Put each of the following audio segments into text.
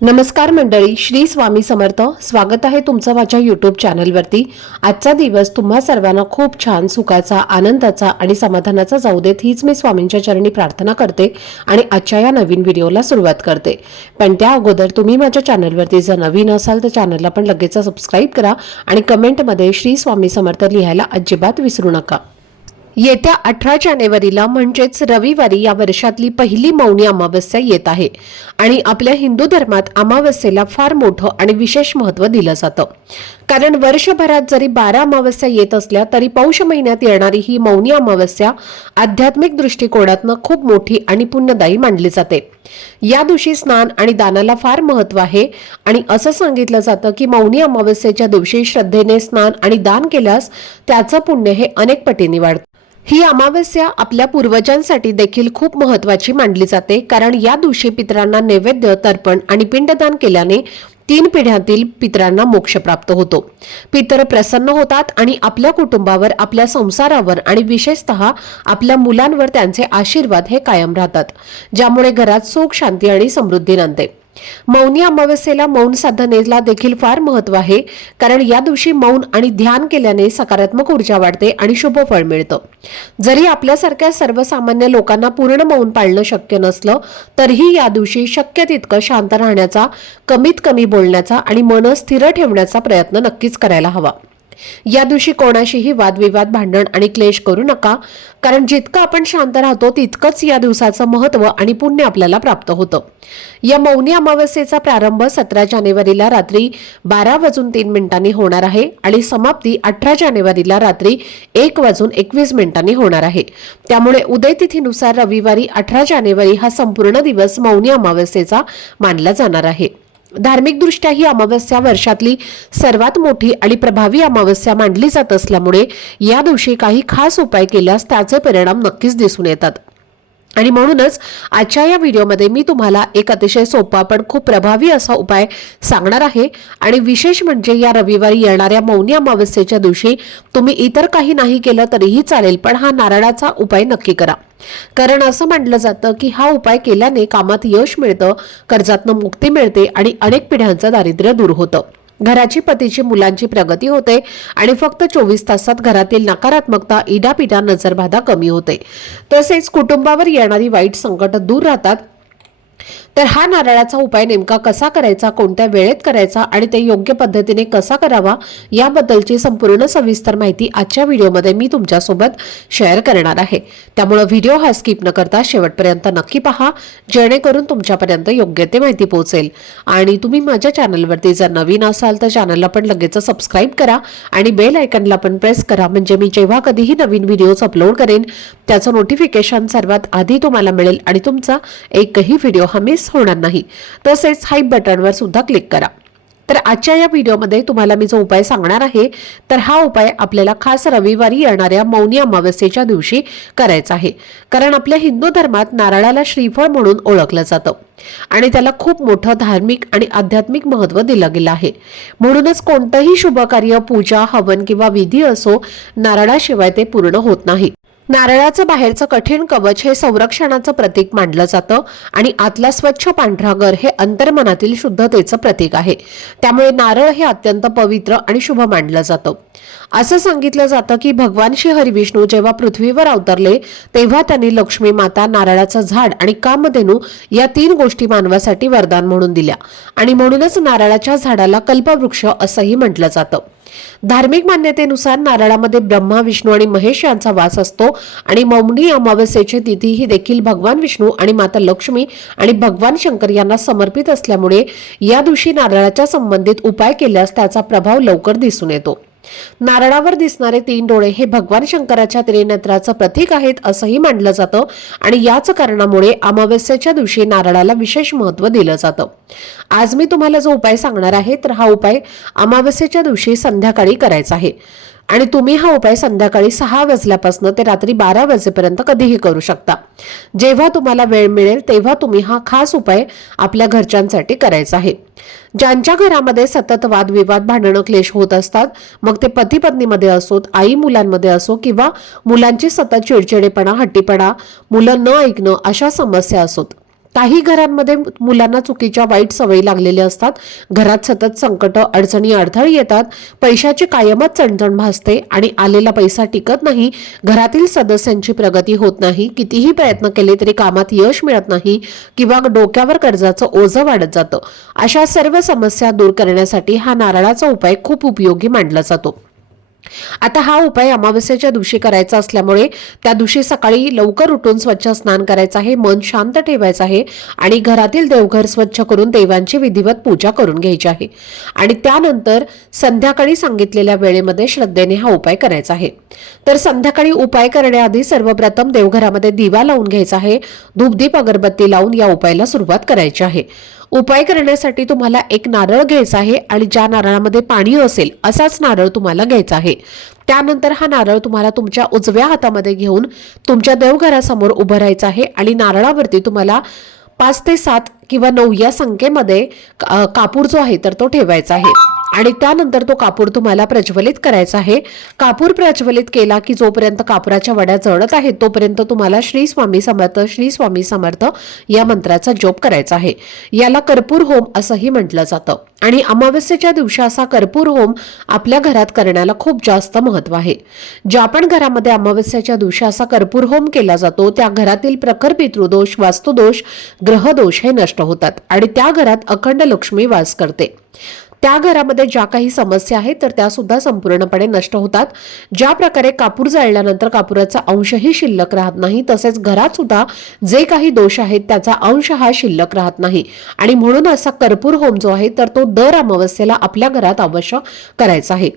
नमस्कार मंडळी, श्री स्वामी समर्थ. स्वागत आहे तुमचं माझ्या यूट्यूब चॅनलवरती. आजचा दिवस तुम्हा सर्वांना खूप छान, सुखाचा, आनंदाचा आणि समाधानाचा जाऊ देत, हीच मी स्वामींच्या चरणी प्रार्थना करते आणि आजच्या या नवीन व्हिडिओला सुरुवात करते. पण त्या अगोदर तुम्ही माझ्या चॅनलवरती जर नवीन असाल तर चॅनलला पण लगेच सबस्क्राईब करा आणि कमेंटमध्ये श्री स्वामी समर्थ लिहायला अजिबात विसरू नका. येत्या 18 जानेवारीला म्हणजेच रविवारी या वर्षातली पहिली मौनी अमावस्या येत आहे आणि आपल्या हिंदू धर्मात अमावस्येला फार मोठं आणि विशेष महत्त्व दिलं जातं. कारण वर्षभरात जरी 12 अमावस्या येत असल्या तरी पौष महिन्यात येणारी ही मौनी अमावस्या आध्यात्मिक दृष्टिकोनातनं खूप मोठी आणि पुण्यदायी मानली जाते. या दिवशी स्नान आणि दानाला फार महत्त्व आहे आणि असं सांगितलं जातं की मौनी अमावस्येच्या दिवशी श्रद्धेने स्नान आणि दान केल्यास त्याचं पुण्य हे अनेक पटीने वाढतं. ही अमावस्या आपल्या पूर्वजांसाठी देखील खूप महत्त्वाची मानली जाते, कारण या दिवशी पितरांना नैवेद्य, तर्पण आणि पिंडदान केल्याने 3 पिढ्यातील पितरांना मोक्ष प्राप्त होतो. पितर प्रसन्न होतात आणि आपल्या कुटुंबावर, आपल्या संसारावर आणि विशेषतः आपल्या मुलांवर त्यांचे आशीर्वाद हे कायम राहतात, ज्यामुळे घरात सुख, शांती आणि समृद्धी नांदते. मौनी अमावस्येला मौन साधनेला देखील फार महत्त्व आहे, कारण या दिवशी मौन आणि ध्यान केल्याने सकारात्मक ऊर्जा वाढते आणि शुभ फळ मिळतं. जरी आपल्यासारख्या सर्वसामान्य लोकांना पूर्ण मौन पाळणं शक्य नसलं तरीही या दिवशी शक्य तितकं शांत राहण्याचा, कमीत कमी बोलण्याचा आणि मन स्थिर ठेवण्याचा प्रयत्न नक्कीच करायला हवा. या दिवशी कोणाशीही वादविवाद, भांडण आणि क्लेश करू नका, कारण जितकं आपण शांत राहतो तितकंच या दिवसाचं महत्त्व आणि पुण्य आपल्याला प्राप्त होतं. या मौनी अमावस्येचा प्रारंभ 17 जानेवारीला रात्री 12:03 होणार आहे आणि समाप्ती 18 जानेवारीला रात्री 1:21 होणार आहे. त्यामुळे उदयतिथीनुसार रविवारी 18 जानेवारी हा संपूर्ण दिवस मौनी अमावस्येचा मानला जाणार आहे. धार्मिकदृष्ट्या ही अमावस्या वर्षातली सर्वात मोठी आणि प्रभावी अमावस्या मानली जात असल्यामुळे या दिवशी काही खास उपाय केल्यास त्याचे परिणाम नक्कीच दिसून येतात. आणि म्हणूनच आजच्या या व्हिडिओमध्ये मी तुम्हाला एक अतिशय सोपा पण खूप प्रभावी असा उपाय सांगणार आहे. आणि विशेष म्हणजे या रविवारी येणाऱ्या मौनी अमावस्येच्या दिवशी तुम्ही इतर काही नाही केलं तरीही चालेल, पण हा नारळाचा उपाय नक्की करा. कारण असं म्हटलं जातं की हा उपाय केल्याने कामात यश मिळतं, कर्जातनं मुक्ती मिळते आणि अनेक पिढ्यांचं दारिद्र्य दूर होतं. घराची, पतीची, मुलांची प्रगती होते आणि फक्त 24 तासात घरातील नकारात्मकता, इडापिडा, नजरबाधा कमी होते. तसेच कुटुंबावर येणारी वाईट संकट दूर राहतात. तर हा नारळाचा उपाय नेमका कसा करायचा, कोणत्या वेळेत करायचा आणि ते योग्य पद्धतीने कसा करावा याबद्दलची संपूर्ण सविस्तर माहिती आजच्या व्हिडिओमध्ये मी तुमच्यासोबत शेअर करणार आहे. त्यामुळे व्हिडिओ हा स्किप न करता शेवटपर्यंत नक्की पहा, जेणेकरून तुमच्यापर्यंत योग्य ते माहिती पोहोचेल. आणि तुम्ही माझ्या चॅनलवरती जर नवीन असाल तर चॅनलला पण लगेच सबस्क्राईब करा आणि बेल आयकॉनला पण प्रेस करा, म्हणजे मी जेव्हा कधीही नवीन व्हिडिओज अपलोड करेन त्याचं नोटिफिकेशन सर्वात आधी तुम्हाला मिळेल आणि तुमचा एकही व्हिडिओ हा मिस होणार नाही. तसेच हाईप बटनवर सुद्धा क्लिक करा. तर आजच्या या व्हिडिओमध्ये तुम्हाला मी जो उपाय सांगणार आहे तर हा उपाय आपल्याला खास रविवारी येणाऱ्या मौनी अमावस्येच्या दिवशी करायचा आहे. कारण आपल्या हिंदू धर्मात नारळाला श्रीफळ म्हणून ओळखलं जातं आणि त्याला खूप मोठं धार्मिक आणि आध्यात्मिक महत्त्व दिलं गेलं आहे. म्हणूनच कोणतंही शुभ कार्य, पूजा, हवन किंवा विधी असो, नारळाशिवाय ते पूर्ण होत नाही. नारळाचं बाहेरचं कठीण कवच हे संरक्षणाचं प्रतीक मानलं जातं आणि आतला स्वच्छ पांढरा गर हे अंतर्मनातील शुद्धतेचं प्रतीक आहे. त्यामुळे नारळ हे अत्यंत पवित्र आणि शुभ मानलं जातं. असं सांगितलं जातं की भगवान श्री हरिविष्णू जेव्हा पृथ्वीवर अवतरले तेव्हा त्यांनी लक्ष्मी माता, नारळाचं झाड आणि कामधेनू या 3 गोष्टी मानवासाठी वरदान म्हणून दिल्या आणि म्हणूनच नारळाच्या झाडाला कल्पवृक्ष असंही म्हटलं जातं. धार्मिक मान्यतेनुसार नारळामध्ये ब्रह्मा, विष्णू आणि महेश यांचा वास असतो आणि मौनी अमावस्येची तिथी ही देखील भगवान विष्णू आणि माता लक्ष्मी आणि भगवान शंकर यांना समर्पित असल्यामुळे या दिवशी नारळाच्या संबंधित उपाय केल्यास त्याचा प्रभाव लवकर दिसून येतो. नारळावर दिसणारे 3 डोळे हे भगवान शंकराच्या त्रिनेत्राचं प्रतीक आहेत असंही मानलं जातं आणि याच कारणामुळे अमावस्येच्या दिवशी नारळाला विशेष महत्त्व दिलं जातं. आज मी तुम्हाला जो उपाय सांगणार आहे तर हा उपाय अमावस्येच्या दिवशी संध्याकाळी करायचा आहे आणि तुम्ही हा उपाय संध्याकाळी 6 वाजल्यापासून ते रात्री 12 वाजेपर्यंत कधीही करू शकता. जेव्हा तुम्हाला वेळ मिळेल तेव्हा तुम्ही हा खास उपाय आपल्या घरच्यांसाठी करायचा आहे. ज्यांच्या घरामध्ये सतत वादविवाद, भांडणं, क्लेश होत असतात, मग ते पती पत्नीमध्ये असोत, आई मुलांमध्ये असो किंवा मुलांची सतत चिडचिडेपणा, हट्टीपणा, मुलं न ऐकणं अशा समस्या असोत, काही घरांमध्ये मुलांना चुकीच्या वाईट सवयी लागलेल्या असतात. घरात सतत संकट, अडचणी, अडथळे येतात. पैशाची कायमच चणचण भासते आणि आलेला पैसा टिकत नाही. घरातील सदस्यांची प्रगती होत नाही. कितीही प्रयत्न केले तरी कामात यश मिळत नाही किंवा डोक्यावर कर्जाचं ओझं वाढत जातं. अशा सर्व समस्या दूर करण्यासाठी हा नारळाचा उपाय खूप उपयोगी मानला जातो. आता हा उपाय अमावस्येच्या दिवशी करायचा असल्यामुळे त्या दिवशी सकाळी लवकर उठून स्वच्छ स्नान करायचं आहे, मन शांत ठेवायचं आहे आणि घरातील देवघर स्वच्छ करून देवांची विधिवत पूजा करून घ्यायची आहे. आणि त्यानंतर संध्याकाळी सांगितलेल्या वेळेमध्ये श्रद्धेने हा उपाय करायचा आहे. तर संध्याकाळी उपाय करण्याआधी सर्वप्रथम देवघरामध्ये दिवा लावून घ्यायचा आहे. धूपदीप अगरबत्ती लावून या उपायाला सुरुवात करायची आहे. उपाय करण्यासाठी तुम्हाला एक नारळ घ्यायचा आहे आणि ज्या नारळामध्ये पाणी असेल असाच नारळ तुम्हाला घ्यायचा आहे. त्यानंतर हा नारळ तुम्हाला तुमच्या उजव्या हातामध्ये घेऊन तुमच्या देवघरासमोर उभं राहायचं आहे आणि नारळावरती तुम्हाला 5 ते 7 किंवा 9 या संख्येमध्ये कापूर जो आहे तर तो ठेवायचा आहे. आणि त्यानंतर तो कापूर तुम्हाला प्रज्वलित करायचा आहे. कापूर प्रज्वलित केला की जोपर्यंत कापुराच्या वड्या जळत आहेत तोपर्यंत तुम्हाला श्री स्वामी समर्थ, श्री स्वामी समर्थ या मंत्राचा जप करायचा आहे. याला कर्पूर होम असंही म्हटलं जातं. आणि अमावस्येच्या दिवशी असा कर्पूर होम आपल्या घरात करण्याला खूप जास्त महत्व आहे. ज्या पण घरामध्ये अमावस्येच्या दिवशी असा कर्पूर होम केला जातो त्या घरातील प्रखर पितृदोष, वास्तुदोष, ग्रहदोष हे नष्ट होतात आणि त्या घरात अखंड लक्ष्मी वास करते. त्या घरामध्ये ज्या काही समस्या आहेत तर त्या सुद्धा संपूर्णपणे नष्ट होतात. ज्या प्रकारे कापूर जाळल्यानंतर कापुराचा अंशही शिल्लक राहत नाही तसेच घरात सुद्धा जे काही दोष आहेत त्याचा अंश हा शिल्लक राहत नाही. आणि म्हणून असा कर्पूर होम जो आहे तर तो दर अमावस्येला आपल्या घरात अवश्य करायचा आहे.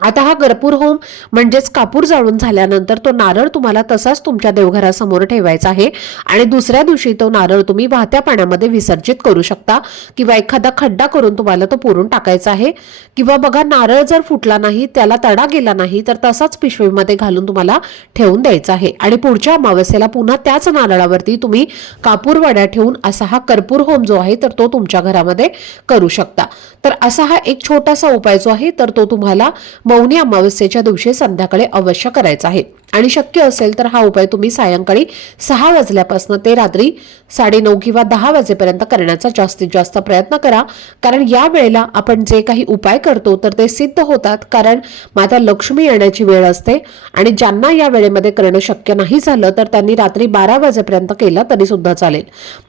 आता हा कर्पूर होम म्हणजेच कापूर जाळून झाल्यानंतर तो नारळ तुम्हाला तसाच तुमच्या देवघरासमोर ठेवायचा आहे आणि दुसऱ्या दिवशी तो नारळ तुम्ही वाहत्या पाण्यामध्ये विसर्जित करू शकता किंवा एखादा खड्डा करून तुम्हाला तो पुरून टाकायचा आहे. किंवा बघा नारळ जर फुटला नाही, त्याला तडा गेला नाही तर तसाच पिशवीमध्ये घालून तुम्हाला ठेवून द्यायचा आहे आणि पुढच्या अमावस्येला पुन्हा त्याच नारळावरती तुम्ही कापूर वड्या ठेवून असा हा कर्पूर होम जो आहे तर तो तुमच्या घरामध्ये करू शकता. तर असा हा एक छोटासा उपाय जो आहे तर तो तुम्हाला मौनी अमावस्येच्या दिवशी संध्याकाळी अवश्य करायचा आहे. आणि शक्य असेल तर हा उपाय तुम्ही सायंकाळी 6 वाजल्यापासून ते रात्री 9:30 किंवा 10 वाजेपर्यंत करण्याचा जास्तीत जास्त प्रयत्न करा. कारण या वेळेला आपण जे काही उपाय करतो तर ते सिद्ध होतात. कारण माता लक्ष्मी येण्याची वेळ असते आणि ज्यांना या वेळेमध्ये करणं शक्य नाही झालं तर त्यांनी रात्री 12 वाजेपर्यंत केलं तरी सुद्धा चालेल.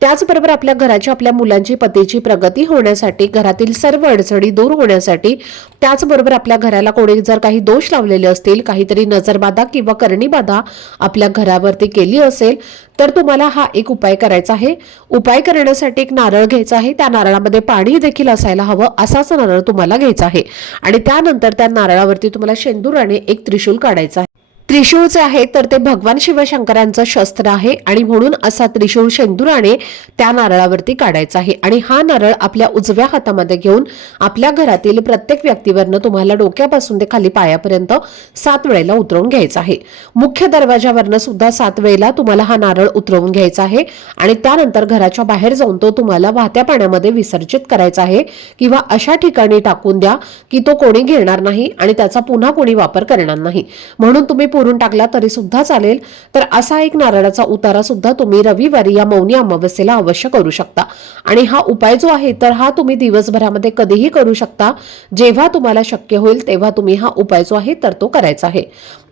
त्याचबरोबर आपल्या घराची, आपल्या मुलांची, पतीची प्रगती होण्यासाठी, घरातील सर्व अडचणी दूर होण्यासाठी, त्याचबरोबर आपल्या घराला कोणी जर काही दोष लावलेले असतील, काहीतरी नजरबाधा किंवा करणी-बाधा आपल्या घरावरती केली असेल तर तुम्हाला हा एक उपाय करायचा आहे. उपाय करण्यासाठी एक नारळ घ्यायचा आहे. त्या नारळामध्ये पाणी देखील असायला हवं असाच नारळ तुम्हाला घ्यायचा आहे आणि त्यानंतर त्या नारळावरती तुम्हाला शेंदुराने एक त्रिशूल काढायचा आहे. त्रिशूळ जे आहे तर ते भगवान शिवशंकरांचं शस्त्र आहे आणि म्हणून असा त्रिशूळ शेंदुराने त्या नारळावरती काढायचा आहे. आणि हा नारळ आपल्या उजव्या हातामध्ये घेऊन आपल्या घरातील प्रत्येक व्यक्तीवरनं तुम्हाला डोक्यापासून ते खाली पायापर्यंत 7 वेळेला उतरवून घ्यायचा आहे. मुख्य दरवाजावरनं सुद्धा 7 वेळेला तुम्हाला हा नारळ उतरवून घ्यायचा आहे आणि त्यानंतर घराच्या बाहेर जाऊन तो तुम्हाला वाहत्या पाण्यामध्ये विसर्जित करायचा आहे किंवा अशा ठिकाणी टाकून द्या की तो कोणी घेणार नाही आणि त्याचा पुन्हा कोणी वापर करणार नाही. म्हणून तुम्ही पुरून टाकला तरी सुद्धा चालेल. तर असा एक नारळाचा उतारा सुद्धा तुम्ही रविवारी या मौनी अमावस्येला अवश्य करू शकता. आणि हा उपाय जो आहे तर हा तुम्ही दिवसभरामध्ये कधीही करू शकता. जेव्हा तुम्हाला शक्य होईल तेव्हा तुम्ही हा उपाय जो आहे तर तो करायचा आहे.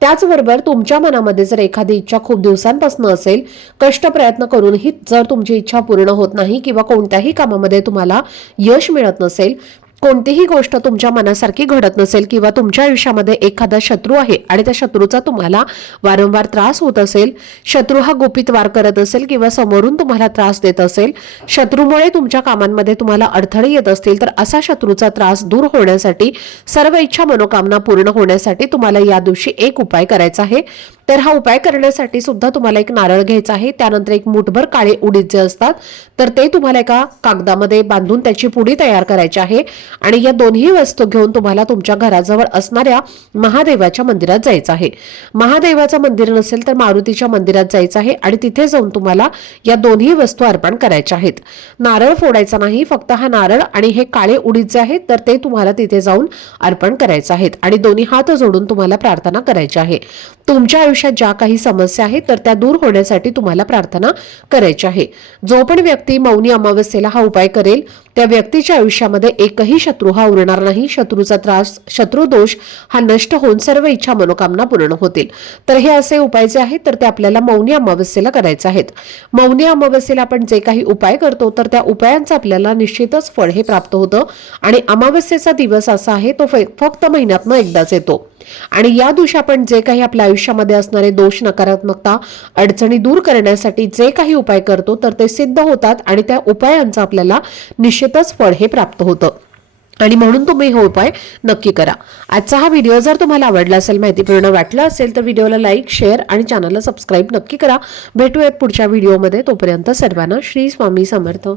त्याचबरोबर तुमच्या मनामध्ये जर एखादी इच्छा खूप दिवसांपासून असेल, कष्ट प्रयत्न करूनही जर तुमची इच्छा पूर्ण होत नाही किंवा कोणत्याही कामामध्ये तुम्हाला यश मिळत नसेल, कोणतीही गोष्ट तुमच्या मनासारखी घडत नसेल किंवा तुमच्या आयुष्यामध्ये एखादा शत्रू आहे आणि त्या शत्रूचा तुम्हाला वारंवार त्रास होत असेल, शत्रू हा गुपित वार करत असेल किंवा समोरून तुम्हाला त्रास देत असेल, शत्रूमुळे तुमच्या कामांमध्ये तुम्हाला अडथळे येत असतील, तर असा शत्रूचा त्रास दूर होण्यासाठी, सर्व इच्छा मनोकामना पूर्ण होण्यासाठी तुम्हाला या दिवशी एक उपाय करायचा आहे. तर हा उपाय करण्यासाठी सुद्धा तुम्हाला एक नारळ घ्यायचा आहे. त्यानंतर एक मुठभर काळे उडीद जे असतात तर ते तुम्हाला एका कागदामध्ये बांधून त्याची पुडी तयार करायची आहे आणि या दोन्ही वस्तू घेऊन तुम्हाला तुमच्या घराजवळ असणाऱ्या महादेवाच्या मंदिरात जायचं आहे. महादेवाचं मंदिर नसेल तर मारुतीच्या मंदिरात जायचं आहे आणि तिथे जाऊन तुम्हाला या दोन्ही वस्तू अर्पण करायच्या आहेत. नारळ फोडायचा नाही, फक्त हा नारळ आणि हे काळे उडीद जे आहेत तर ते तुम्हाला तिथे जाऊन अर्पण करायचं आहेत आणि दोन्ही हात जोडून तुम्हाला प्रार्थना करायची आहे. तुमच्या आयुष्यात ज्या काही समस्या आहेत तर त्या दूर होण्यासाठी तुम्हाला प्रार्थना करायची आहे. जो पण व्यक्ती मौनी अमावस्येला हा उपाय करेल त्या व्यक्तीच्या आयुष्यामध्ये एकही शत्रू हा उरणार नाही. शत्रूचा त्रास, शत्रुदोष हा नष्ट होऊन सर्व इच्छा मनोकामना पूर्ण होतील. तर हे असे उपाय जे आहेत तर ते आपल्याला मौनी अमावस्येला करायचे आहेत. मौनी अमावस्येला आपण जे काही उपाय करतो तर त्या उपायांचं आपल्याला निश्चितच फळ हे प्राप्त होतं आणि अमावस्येचा दिवस असा आहे तो फक्त महिन्यातनं एकदाच येतो आणि या दिवशी आपण जे काही आपल्या आयुष्यामध्ये असणारे दोष, नकारात्मकता, अडचणी दूर करण्यासाठी जे काही उपाय करतो तर ते सिद्ध होतात आणि त्या उपायांचं आपल्याला निश्चितच फळ हे प्राप्त होतं आणि म्हणून तुम्ही हा उपाय नक्की करा. आजचा हा व्हिडिओ जर तुम्हाला आवडला असेल, माहितीपूर्ण वाटला असेल तर व्हिडिओला लाईक, शेअर आणि चॅनलला सबस्क्राईब नक्की करा. भेटूयात पुढच्या व्हिडिओमध्ये. तोपर्यंत सर्वांना श्री स्वामी समर्थ.